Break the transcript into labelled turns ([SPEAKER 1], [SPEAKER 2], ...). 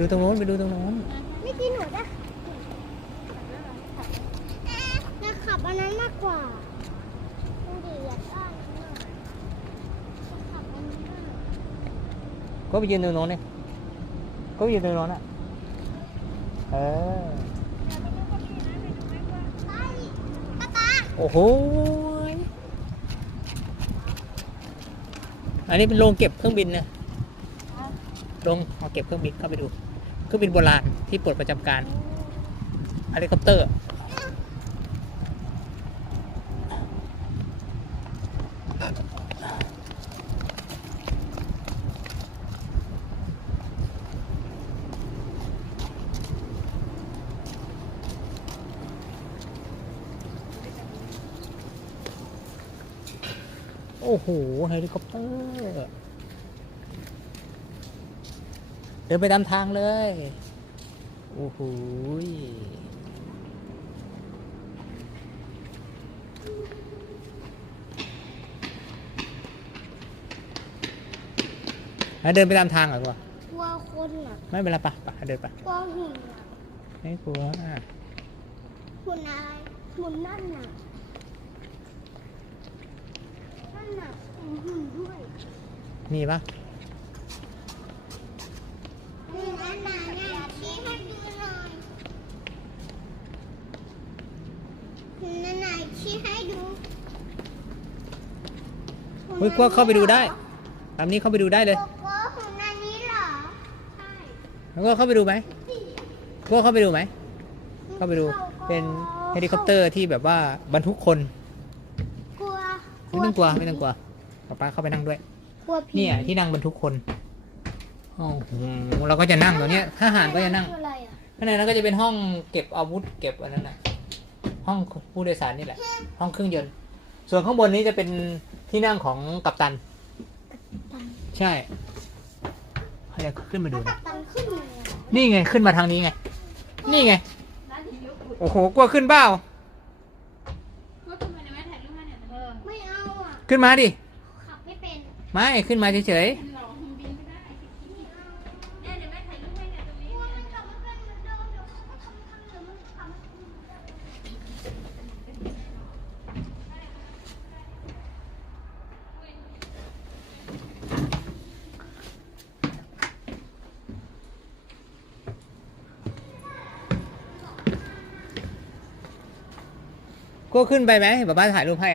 [SPEAKER 1] ดูตรงโน้นไปดูตรงโน้น
[SPEAKER 2] ไม่กินหนูนะอยากขับอันนั้นมากกว่าดูดิอยากได้อันนั้นมากอยากขับอันนี้มาก
[SPEAKER 1] ก็ไปยืนตรงโน้นเลยก็ไปยืนตรงโน้นอะเออ
[SPEAKER 2] ไปป้าป้า
[SPEAKER 1] โอ้โหยอันนี้เป็นโรงเก็บเครื่องบินนะ โรงเอาเก็บเครื่องบินเข้าไปดู เครื่องบินโบราณที่ปลดประจำการเฮลิคอปเตอร์โอ้โห เฮลิคอปเตอร์ เดินไปตามทางเลย โอ้โหยอะเดินไปตามทางเหรอกว่า
[SPEAKER 2] กลัวคนอะ
[SPEAKER 1] ไม่เป็นไรปะปะเดินไป
[SPEAKER 2] กลัวหุ่นอะ
[SPEAKER 1] ไม่กลัวอะ
[SPEAKER 2] หุ่นอะไรหุ่นนั่นน่ะนั่นน่ะมีหุ่นด้วย
[SPEAKER 1] มีปะ
[SPEAKER 2] นอันไหนชี้ให้ดู
[SPEAKER 1] เฮ้ยกลัวเข้าไปดูได้ ตามนี้เข้าไปดูได้เลย
[SPEAKER 2] กลัวหุ่นอันนี้เหรอ ใช่
[SPEAKER 1] แล้วก็เข้าไปดูไหมกลัวเข้าไปดูไหม เข้าไปดู เป็นเฮลิคอปเตอร์ที่แบบว่าบรรทุกคน
[SPEAKER 2] กลัว
[SPEAKER 1] ไม่ต้องกลัวไม่ต้องกลัวป๊าป๊าเข้าไปนั่งด้วย
[SPEAKER 2] กลัวผี
[SPEAKER 1] เนี่ยที่นั่งบรรทุกคนโอ้โหเราก็จะนั่งตรงเนี้ยทหารก็จะนั่ง
[SPEAKER 2] คืออะไรอะ
[SPEAKER 1] ข้างในนั้นก็จะเป็นห้องเก็บอาวุธเก็บอันนั้นนะ ห้องผู้โดยสารนี่แหละ ห้องเครื่องยนต์ ส่วนข้างบนนี้จะเป็นที่นั่งของกัปตัน ใช่เขาจะขึ้นมาดู
[SPEAKER 2] กั
[SPEAKER 1] นะ
[SPEAKER 2] ปตันขึ้นยังไง
[SPEAKER 1] นี่ไงขึ้นมาทางนี้ไง นี่ไง โอ้โหกลัวขึ้นเปล่า
[SPEAKER 2] ไม่เอาอะ
[SPEAKER 1] ขึ้นมาดิ
[SPEAKER 2] ขับไม่เป็น
[SPEAKER 1] ไม่ ขึ้นมาเฉย
[SPEAKER 2] กลัวมันกลับมาเป็นเหมือนเดิมเดี๋ยวเขาก็ทำทำเดี๋ยวมันทำ
[SPEAKER 1] ๆ กูขึ้นไปไหมป๊าป้าถ่ายรูปให้